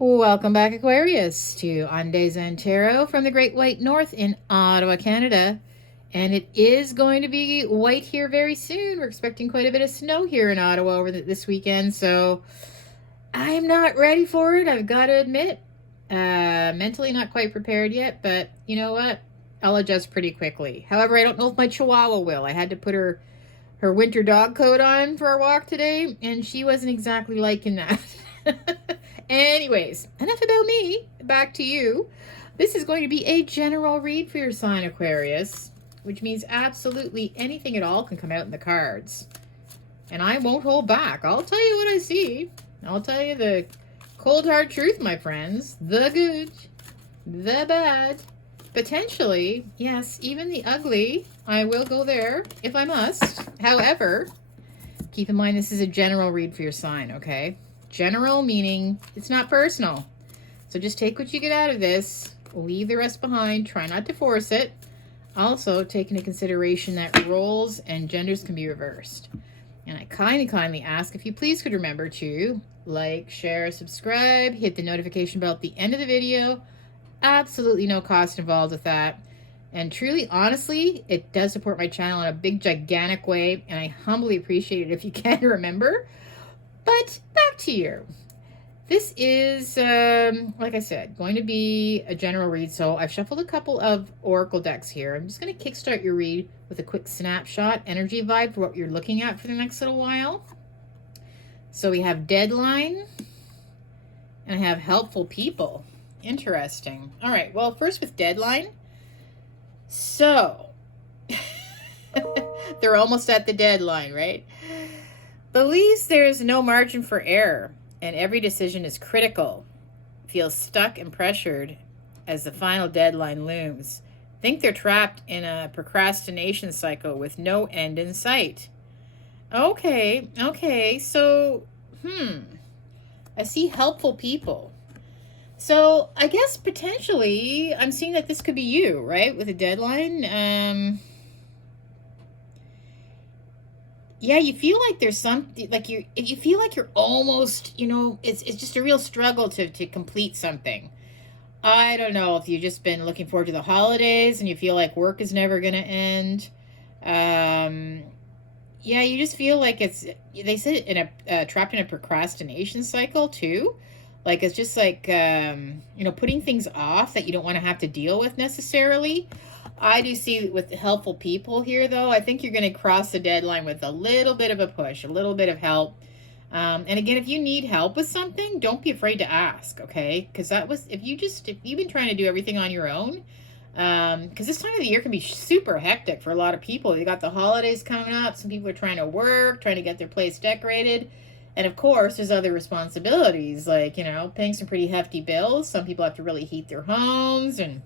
Welcome back, Aquarius, to On Days and Tarot from the Great White North in Ottawa, Canada. And it is going to be white here very soon. We're expecting quite a bit of snow here in Ottawa over this weekend, so I'm not ready for it, I've got to admit. Mentally not quite prepared yet, but you know what? I'll adjust pretty quickly. However, I don't know if my Chihuahua will. I had to put her winter dog coat on for our walk today, and she wasn't exactly liking that. Anyways, enough about me. Back to you. This is going to be a general read for your sign, Aquarius, which means absolutely anything at all can come out in the cards. And I won't hold back. I'll tell you what I see. I'll tell you the cold hard truth, my friends. The good, the bad, potentially, yes, even the ugly. I will go there if I must. However, keep in mind this is a general read for your sign, okay? General meaning it's not personal. So just take what you get out of this. Leave the rest behind. Try not to force it. Also, take into consideration that roles and genders can be reversed. And I kindly ask if you please could remember to like, share, subscribe, hit the notification bell at the end of the video. Absolutely no cost involved with that. And truly, honestly, it does support my channel in a big, gigantic way. And I humbly appreciate it if you can remember. But back to you. This is, like I said, going to be a general read. So I've shuffled a couple of oracle decks here. I'm just going to kickstart your read with a quick snapshot energy vibe for what you're looking at for the next little while. So we have deadline and I have helpful people. Interesting. All right. Well, first with deadline. So they're almost at the deadline, right? Believes there is no margin for error and every decision is critical. Feels stuck and pressured as the final deadline looms. Think they're trapped in a procrastination cycle with no end in sight. Okay, so, I see helpful people. So I guess potentially I'm seeing that this could be you, right? With a deadline. Yeah, you feel like there's something, like you feel like you're almost, it's just a real struggle to complete something. I don't know if you've just been looking forward to the holidays and you feel like work is never going to end. Yeah, you just feel like they said in trapped in a procrastination cycle too. Like it's just like, putting things off that you don't want to have to deal with necessarily. I do see with helpful people here, though, I think you're going to cross the deadline with a little bit of a push, a little bit of help. And again, if you need help with something, don't be afraid to ask, okay? Because if you've been trying to do everything on your own, because this time of the year can be super hectic for a lot of people. You got the holidays coming up. Some people are trying to work, trying to get their place decorated. And of course, there's other responsibilities like, paying some pretty hefty bills. Some people have to really heat their homes, and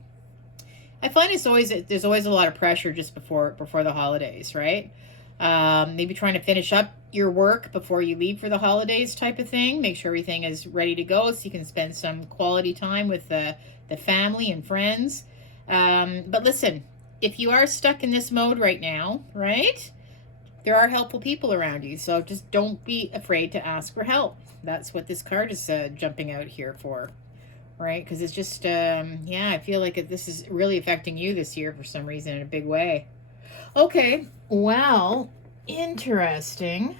I find there's always a lot of pressure just before the holidays, right? Maybe trying to finish up your work before you leave for the holidays type of thing. Make sure everything is ready to go so you can spend some quality time with the family and friends. But listen, if you are stuck in this mode right now, right, there are helpful people around you. So just don't be afraid to ask for help. That's what this card is jumping out here for. Right? Because it's just, I feel like this is really affecting you this year for some reason in a big way. Okay, well, interesting,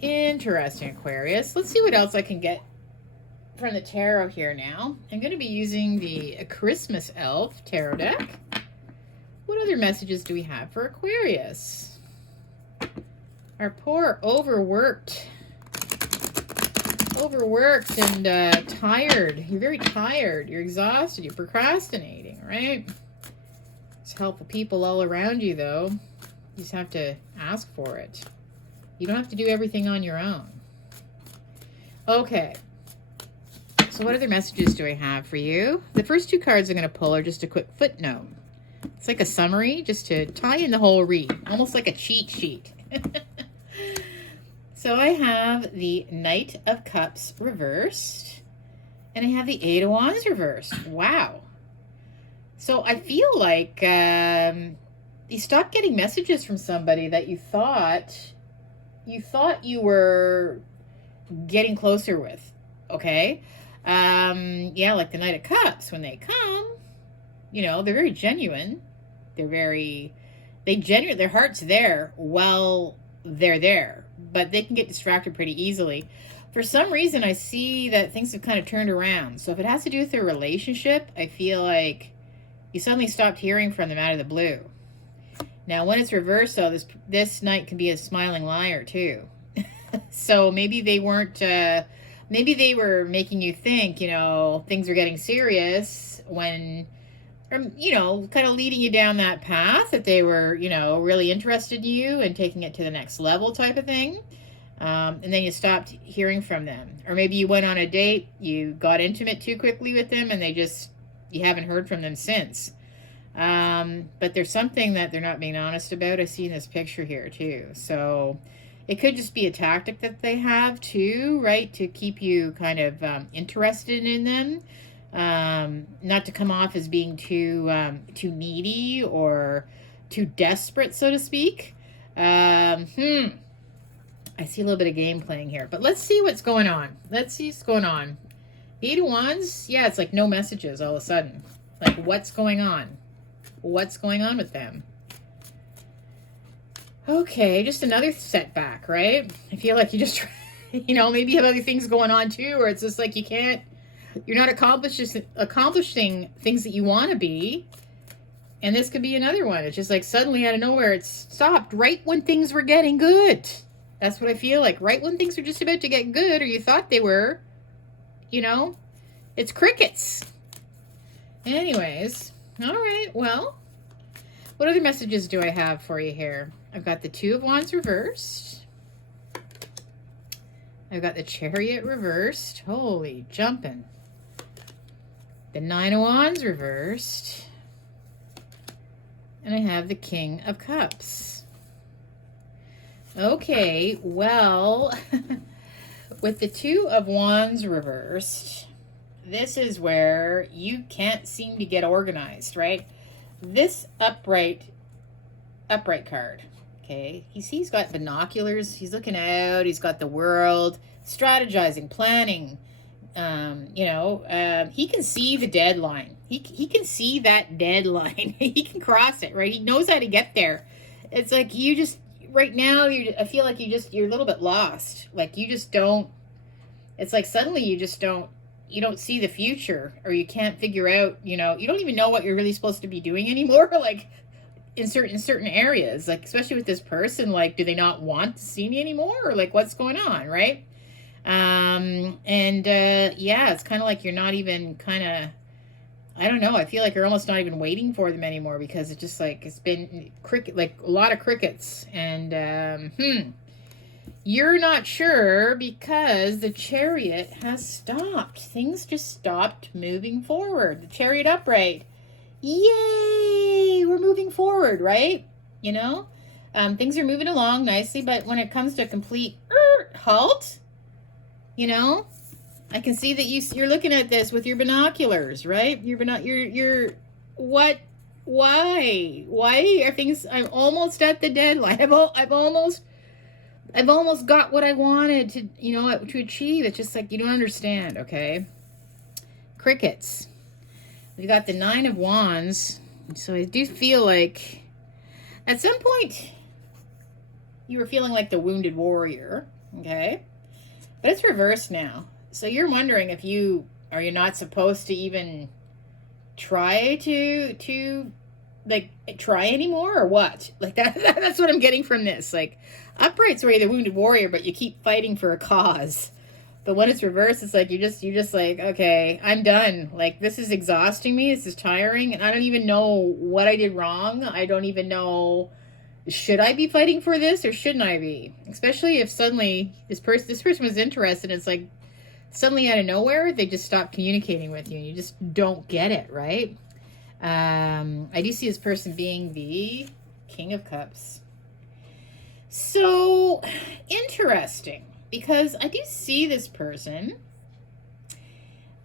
Aquarius. Let's see what else I can get from the tarot here now. I'm going to be using the Christmas Elf tarot deck. What other messages do we have for Aquarius? Our poor overworked and tired. You're very tired. You're exhausted. You're procrastinating, right? There's helpful people all around you, though. You just have to ask for it. You don't have to do everything on your own. Okay. So what other messages do I have for you? The first two cards I'm going to pull are just a quick footnote. It's like a summary just to tie in the whole read. Almost like a cheat sheet. So I have the Knight of Cups reversed, and I have the Eight of Wands reversed. Wow. So I feel like you stopped getting messages from somebody that you thought you were getting closer with. okay? Yeah, like the Knight of Cups, when they come, you know, they're very genuine. They genuine, their heart's there while they're there, but they can get distracted pretty easily. For some reason, I see that things have kind of turned around. So if it has to do with their relationship, I feel like you suddenly stopped hearing from them out of the blue. Now, when it's reversed, though, this knight can be a smiling liar, too. So maybe they weren't, maybe they were making you think, you know, things are getting serious when, or, you know, kind of leading you down that path that they were, you know, really interested in you and taking it to the next level type of thing. And then you stopped hearing from them. Or maybe you went on a date, you got intimate too quickly with them, and you haven't heard from them since. But there's something that they're not being honest about. I see in this picture here too. So it could just be a tactic that they have too, right? To keep you kind of interested in them. Not to come off as being too needy or too desperate, so to speak. I see a little bit of game playing here, but let's see what's going on. Let's see what's going on. Eight of Wands, yeah, it's like no messages all of a sudden. Like, what's going on? What's going on with them? Okay, just another setback, right? I feel like you just, you know, maybe you have other things going on too, or it's just like you're not accomplishing things that you want to be. And this could be another one. It's just like suddenly out of nowhere, it's stopped right when things were getting good. That's what I feel like. Right when things are just about to get good, or you thought they were, you know, it's crickets. Anyways, all right, well, what other messages do I have for you here? I've got the Two of Wands reversed. I've got the Chariot reversed. Holy jumping. The Nine of Wands reversed. And I have the King of Cups. Okay, well, with the Two of Wands reversed, this is where you can't seem to get organized, right? This upright card, okay? He's got binoculars. He's looking out. He's got the world, strategizing, planning. He can see the deadline. He can see that deadline. He can cross it, right? He knows how to get there. It's like you just, right now, I feel like you're a little bit lost. Like you just don't, it's like suddenly you don't see the future, or you can't figure out, you don't even know what you're really supposed to be doing anymore. Like in certain areas, like especially with this person, like, do they not want to see me anymore? Or like, what's going on? Right. Yeah, it's kind of like you're not even I don't know. I feel like you're almost not even waiting for them anymore, because it's just like, it's been like a lot of crickets. And, you're not sure because the Chariot has stopped. Things just stopped moving forward. The Chariot upright. Yay! We're moving forward, right? Things are moving along nicely, but when it comes to a complete halt, I can see that you're looking at this with your binoculars, right? You're what? Why are things? I'm almost at the deadline. I've almost got what I wanted to achieve. It's just like you don't understand, okay? Crickets. We got the Nine of Wands, so I do feel like at some point you were feeling like the wounded warrior, okay? But it's reversed now. So you're wondering if you're not supposed to even try to try anymore, or what? Like that's what I'm getting from this. Like upright's where you're the wounded warrior, but you keep fighting for a cause. But when it's reversed, it's like you're just like, okay, I'm done. Like this is exhausting me. This is tiring, and I don't even know what I did wrong. I don't even know, should I be fighting for this or shouldn't I be? Especially if suddenly this person was interested. It's like suddenly out of nowhere they just stop communicating with you, and you just don't get it, right? I do see this person being the King of Cups. So interesting, because I do see this person.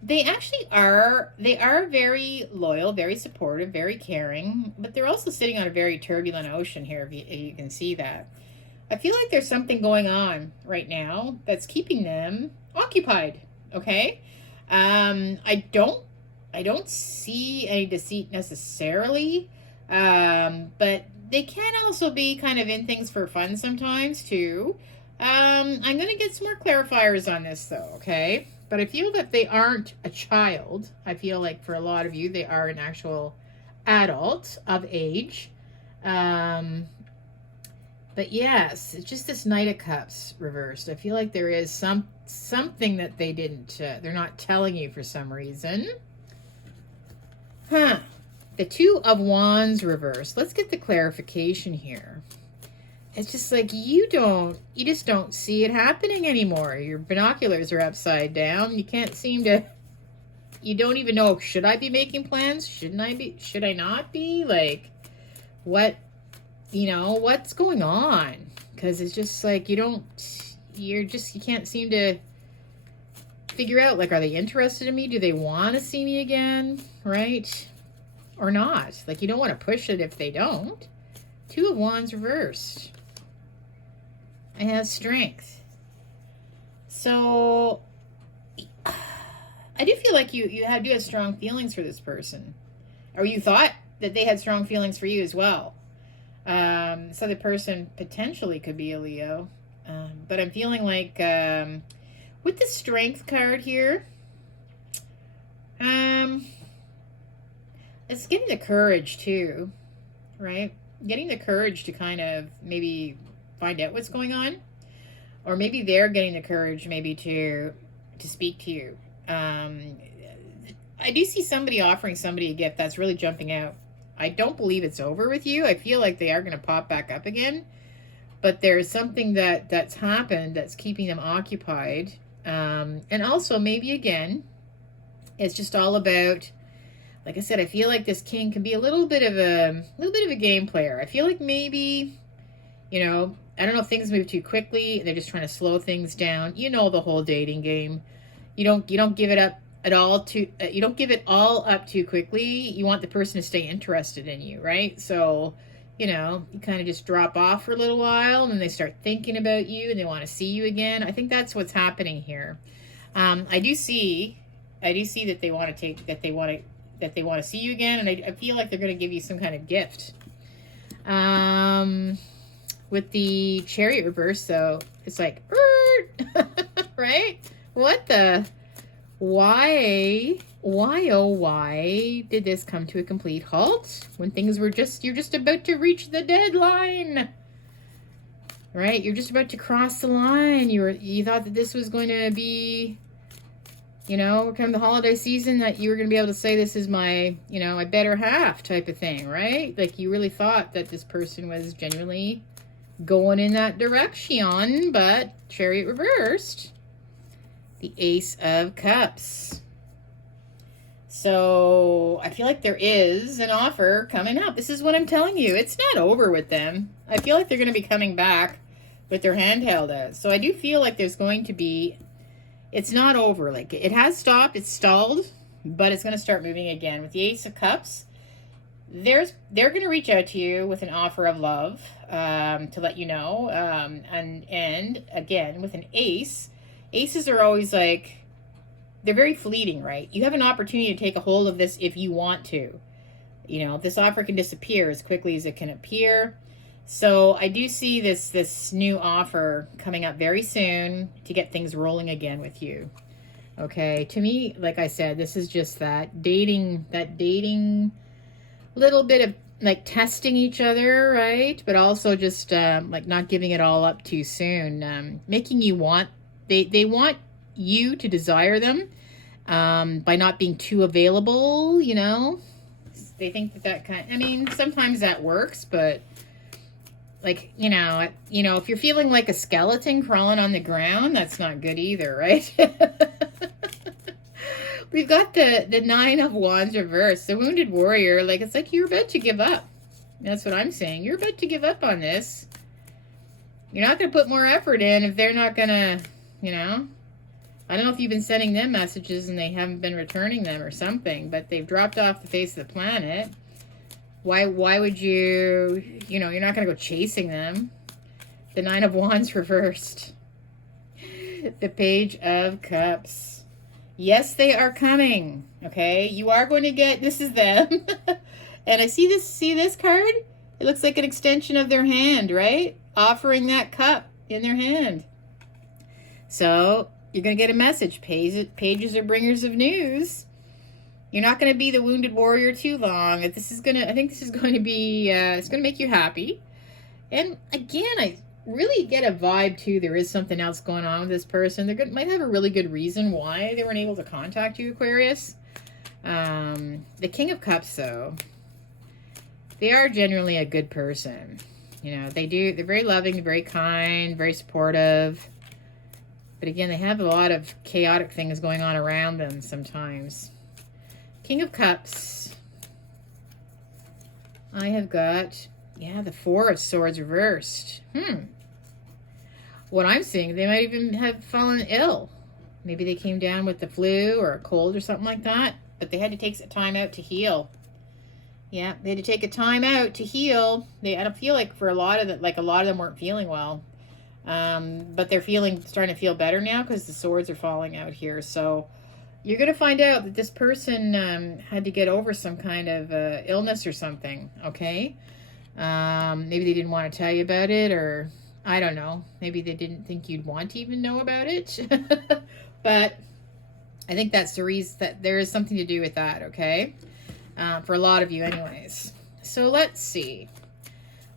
They are very loyal, very supportive, very caring, but they're also sitting on a very turbulent ocean here, if you can see that. I feel like there's something going on right now that's keeping them occupied, Okay. I don't see any deceit necessarily. But they can also be kind of in things for fun sometimes too. I'm going to get some more clarifiers on this though, okay? But I feel that they aren't a child. I feel like for a lot of you, they are an actual adult of age. Um, but yes, it's just this Knight of Cups reversed. I feel like there is something that they didn't, they're not telling you for some reason. Huh. The Two of Wands reversed. Let's get the clarification here. It's just like you just don't see it happening anymore. Your binoculars are upside down. You can't seem to, you don't even know, should I be making plans? Should I not be? Like, what, what's going on? Because it's just like you can't seem to figure out, like, are they interested in me? Do they want to see me again? Right? Or not. Like, you don't want to push it if they don't. Two of Wands reversed. It has strength. So, I do feel like you do have strong feelings for this person. Or you thought that they had strong feelings for you as well. So the person potentially could be a Leo. But I'm feeling like with the Strength card here, it's getting the courage too, right? Getting the courage to kind of maybe find out what's going on, or maybe they're getting the courage maybe to speak to you. I do see somebody offering somebody a gift that's really jumping out. I don't believe it's over with you. I feel like they are going to pop back up again, but there's something that's happened that's keeping them occupied. And also maybe again, it's just all about, like I said, I feel like this king can be a little bit of a game player. I feel like maybe, I don't know if things move too quickly. They're just trying to slow things down. You know the whole dating game. You don't give it up at all you don't give it all up too quickly. You want the person to stay interested in you, right? So, you kind of just drop off for a little while, and then they start thinking about you, and they want to see you again. I think that's what's happening here. I do see that they want to see you again, and I feel like they're going to give you some kind of gift. With the Chariot reverse, though, it's like, right? What the? Why, oh, why did this come to a complete halt when things were you're just about to reach the deadline, right? You're just about to cross the line. You thought that this was going to be, come the holiday season, that you were going to be able to say, this is my, my better half type of thing, right? Like, you really thought that this person was genuinely going in that direction, but Chariot reversed. The Ace of Cups. So I feel like there is an offer coming up. This is what I'm telling you. It's not over with them. I feel like they're going to be coming back with their hand held out. So I do feel like there's going to be, it's not over. Like, it has stopped, it's stalled, but it's going to start moving again. With the Ace of Cups, they're going to reach out to you with an offer of love, to let you know. And again, with an ace, aces are always like, they're very fleeting, right? You have an opportunity to take a hold of this if you want to. This offer can disappear as quickly as it can appear. So I do see this new offer coming up very soon to get things rolling again with you. Okay, to me, like I said, this is just that dating little bit of like testing each other, right? But also just like not giving it all up too soon, making you want, they want you to desire them, by not being too available. They think that sometimes that works, but like, if you're feeling like a skeleton crawling on the ground, that's not good either, right? We've got the Nine of Wands reversed, the Wounded Warrior. Like, it's like you're about to give up. That's what I'm saying. You're about to give up on this. You're not going to put more effort in if they're not going to, I don't know if you've been sending them messages and they haven't been returning them or something, but they've dropped off the face of the planet. Why would you, you're not going to go chasing them. The Nine of Wands reversed. The Page of Cups. Yes, they are coming. Okay, you are going to get, this is them. And I see this card? It looks like an extension of their hand, right? Offering that cup in their hand. So you're going to get a message. Pages are bringers of news. You're not going to be the wounded warrior too long. I think this is going to be, it's going to make you happy. And again, I really get a vibe too. There is something else going on with this person. Might have a really good reason why they weren't able to contact you, Aquarius. The King of Cups, though, they are generally a good person. You know, they're very loving, very kind, very supportive. But again, they have a lot of chaotic things going on around them sometimes. King of Cups. I have got, yeah, the Four of Swords reversed. What I'm seeing, they might even have fallen ill. Maybe they came down with the flu or a cold or something like that. But they had to take some time out to heal. Yeah, they had to take a time out to heal. I don't feel like for a lot of them weren't feeling well. But they're starting to feel better now because the swords are falling out here. So you're going to find out that this person had to get over some kind of illness or something, okay? Maybe they didn't want to tell you about it, or I don't know. Maybe they didn't think you'd want to even know about it. But I think that's the reason, that there is something to do with that, okay? For a lot of you anyways. So let's see.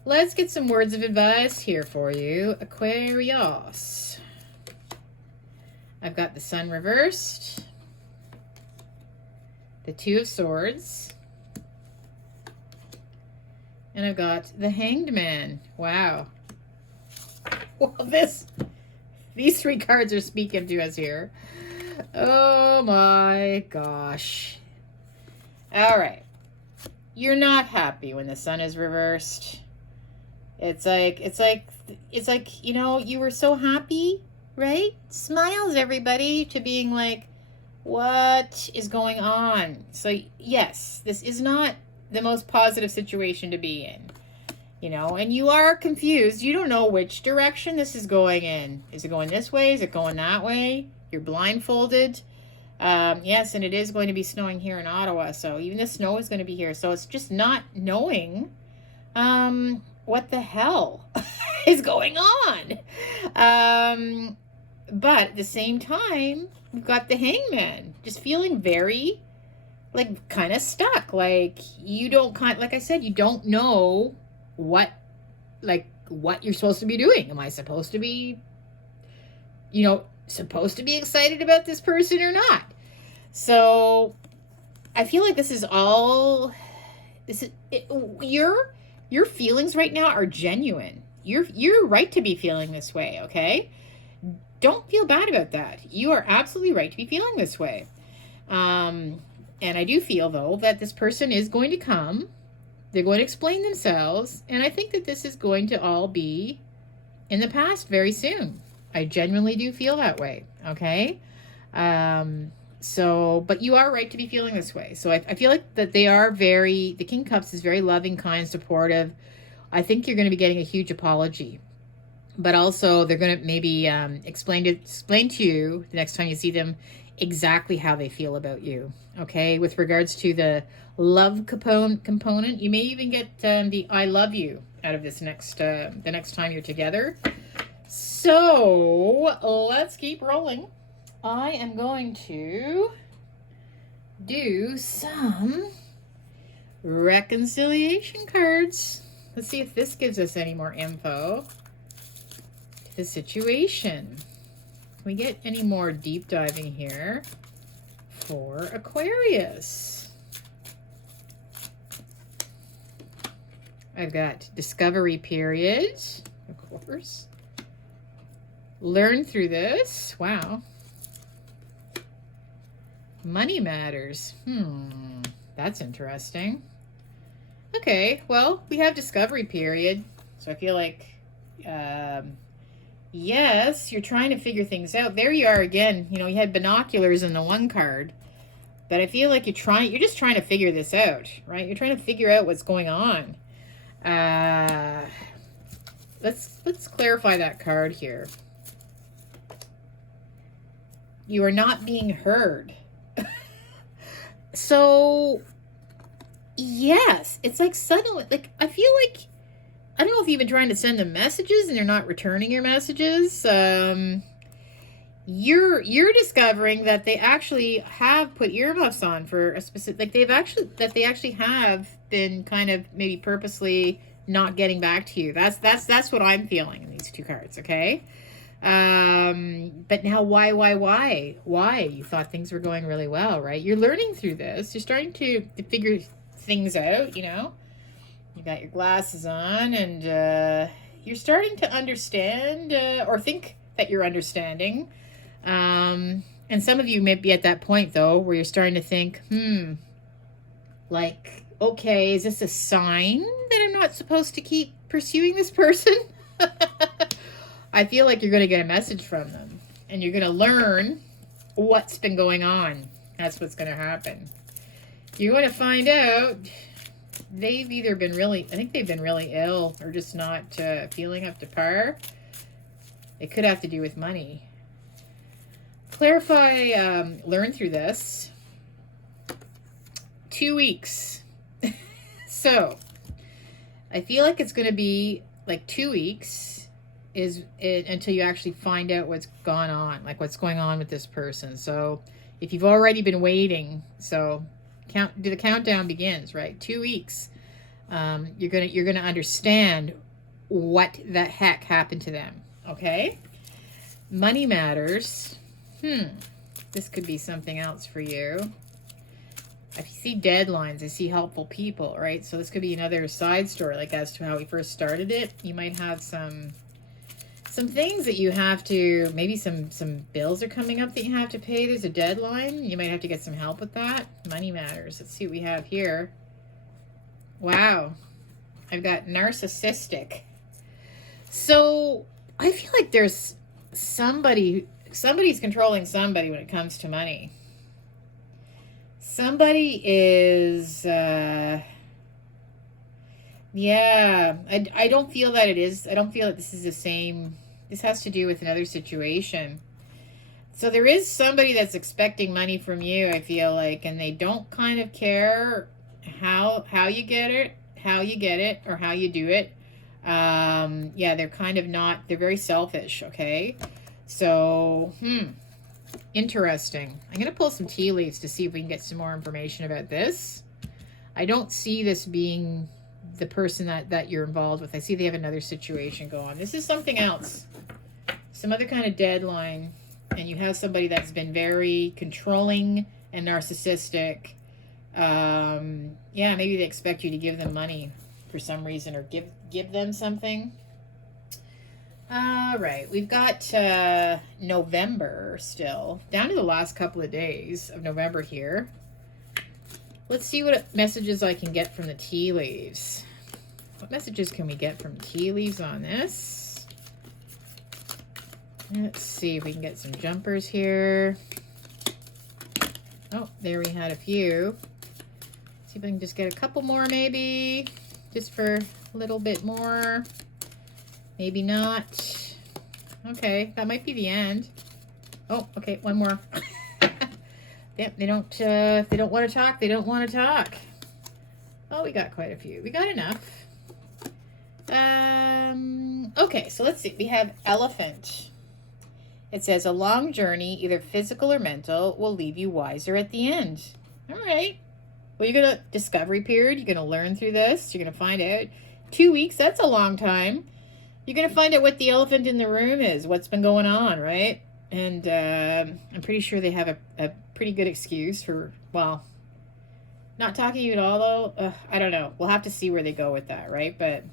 Let's get some words of advice here for you, Aquarius. I've got the Sun reversed, the Two of Swords, and I've got the Hanged Man. Wow. Well, these three cards are speaking to us here. Oh my gosh. All right. You're not happy when the Sun is reversed. It's like, you know, you were so happy, right? Smiles, everybody, to being like, what is going on? So yes, this is not the most positive situation to be in, you know, and you are confused. You don't know which direction this is going in. Is it going this way? Is it going that way? You're blindfolded. Yes, and it is going to be snowing here in Ottawa, so even the snow is going to be here. So it's just not knowing what the hell is going on. But at the same time, we've got the Hangman just feeling very, like, kind of stuck. Like, like I said, you don't know what you're supposed to be doing. Am I supposed to be, you know, excited about this person or not? So I feel like your feelings right now are genuine. You're right to be feeling this way, okay? Don't feel bad about that. You are absolutely right to be feeling this way. And I do feel, though, that this person is going to come. They're going to explain themselves. And I think that this is going to all be in the past very soon. I genuinely do feel that way, okay? But you are right to be feeling this way. So I feel like that the King of Cups is very loving, kind, supportive. I think you're going to be getting a huge apology. But also, they're going to maybe explain to you the next time you see them exactly how they feel about you. Okay, with regards to the love component, you may even get the "I love you" out of this the next time you're together. So let's keep rolling. I am going to do some reconciliation cards. Let's see if this gives us any more info to the situation. Can we get any more deep diving here for Aquarius? I've got discovery period, of course. Learn through this. Wow. Money matters. That's interesting. Okay, well, we have discovery period. So I feel like, yes, you're trying to figure things out. There you are again. You know, you had binoculars in the one card. But I feel like you're just trying to figure this out, right? You're trying to figure out what's going on. Let's clarify that card here. You are not being heard. So, yes, it's like suddenly, like, I feel like, I don't know if you've been trying to send them messages and they're not returning your messages. You're discovering that they actually have put earmuffs on for a specific, like they actually have been kind of maybe purposely not getting back to you. That's what I'm feeling in these two cards. Okay. But now why? You thought things were going really well, right? You're learning through this. You're starting to figure things out, you know. You got your glasses on and you're starting to understand or think that you're understanding. And some of you may be at that point though where you're starting to think, like, okay, is this a sign that I'm not supposed to keep pursuing this person? I feel like you're going to get a message from them and you're going to learn what's been going on. That's what's going to happen. You're going to find out they've either been really, I think they've been really ill or just not feeling up to par. It could have to do with money. Clarify, learn through this. 2 weeks. So, I feel like it's going to be like 2 weeks until you actually find out what's gone on, like what's going on with this person. So if you've already been waiting, so the countdown begins, right? 2 weeks. You're gonna understand what the heck happened to them. Okay. Money matters. This could be something else for you. I see deadlines. I see helpful people, right? So this could be another side story, like as to how we first started it. You might have some things that you have to, maybe some bills are coming up that you have to pay. There's a deadline. You might have to get some help with that. Money matters. Let's see what we have here. Wow. I've got narcissistic. So I feel like there's somebody's controlling somebody when it comes to money. Somebody is, yeah, I don't feel that it is. I don't feel that this is the same. This has to do with another situation. So there is somebody that's expecting money from you, I feel like, and they don't kind of care how you get it, or how you do it. Yeah, they're kind of not, they're very selfish, okay? So, interesting. I'm going to pull some tea leaves to see if we can get some more information about this. I don't see this being the person that you're involved with. I see they have another situation going. This is something else. Some other kind of deadline. And you have somebody that's been very controlling and narcissistic. Yeah, maybe they expect you to give them money for some reason, or give them something. All right, we've got November still, down to the last couple of days of November here. Let's see what messages I can get from the tea leaves. What messages can we get from tea leaves on this? Let's see if we can get some jumpers here. Oh, there we had a few. See if I can just get a couple more maybe, just for a little bit more. Maybe not. Okay, that might be the end. Oh, okay, one more. They don't if they don't want to talk, they don't want to talk. Oh, we got quite a few. We got enough. Okay, so let's see. We have elephant. It says a long journey, either physical or mental, will leave you wiser at the end. All right. Well, you're going to discovery period. You're going to learn through this. You're going to find out. 2 weeks, that's a long time. You're going to find out what the elephant in the room is, what's been going on, right? And I'm pretty sure they have a pretty good excuse for, well, not talking to you at all, though. I don't know. We'll have to see where they go with that, right? But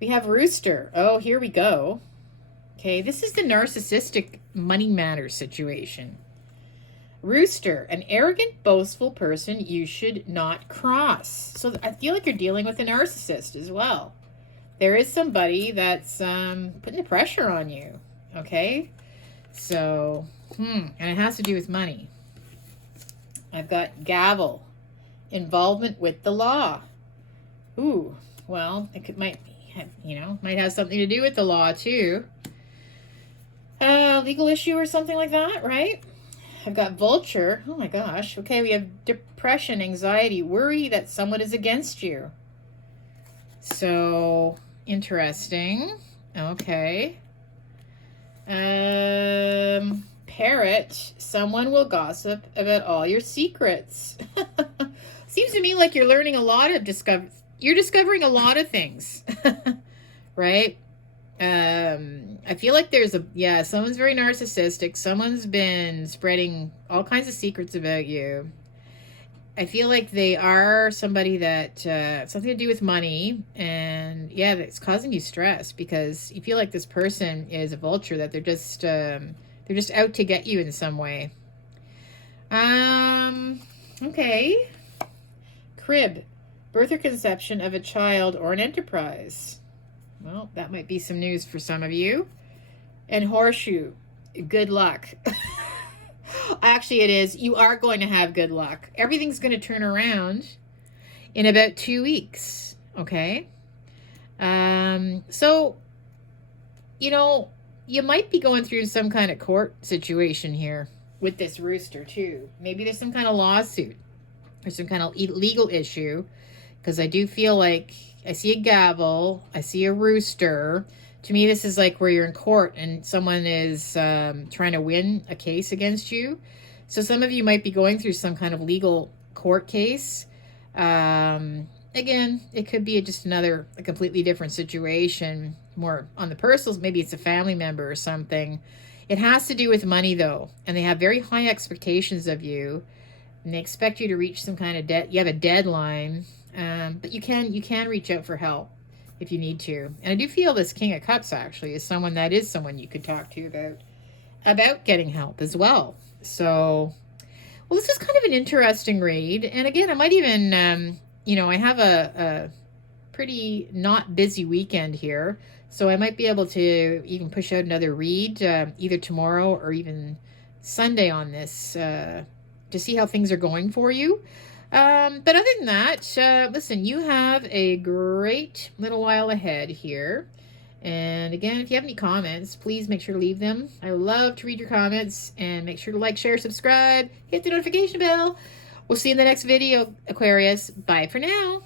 we have rooster. Oh, here we go. Okay, this is the narcissistic money matters situation. Rooster, an arrogant, boastful person you should not cross. So I feel like you're dealing with a narcissist as well. There is somebody that's putting the pressure on you, okay? So, and it has to do with money. I've got gavel, involvement with the law. Ooh, well, might have something to do with the law too. Legal issue or something like that, right? I've got vulture. Oh my gosh. Okay, we have depression, anxiety, worry that someone is against you. So, interesting. Okay. Parrot, someone will gossip about all your secrets. Seems to me like you're learning a lot of you're discovering a lot of things. Right? I feel like there's someone's very narcissistic. Someone's been spreading all kinds of secrets about you. I feel like they are somebody that something to do with money, and yeah, that's causing you stress because you feel like this person is a vulture, that they're just out to get you in some way. Okay. Crib, birth or conception of a child or an enterprise. Well, that might be some news for some of you. And horseshoe, good luck. Actually, it is. You are going to have good luck. Everything's going to turn around in about 2 weeks. Okay. So, you might be going through some kind of court situation here with this rooster too. Maybe there's some kind of lawsuit or some kind of legal issue, because I do feel like I see a gavel, I see a rooster. To me, this is like where you're in court and someone is trying to win a case against you. So some of you might be going through some kind of legal court case. Again, it could be just a completely different situation, more on the personals. Maybe it's a family member or something. It has to do with money, though, and they have very high expectations of you, and they expect you to reach some kind of debt. You have a deadline, but you can reach out for help if you need to. And I do feel this King of Cups actually is someone you could talk to about getting help as well. So, well, this is kind of an interesting read. And again, I might even, I have a pretty not busy weekend here, so I might be able to even push out another read either tomorrow or even Sunday on this to see how things are going for you. But other than that, listen, you have a great little while ahead here. And again, if you have any comments, please make sure to leave them. I love to read your comments, and make sure to like, share, subscribe, hit the notification bell. We'll see you in the next video, Aquarius. Bye for now.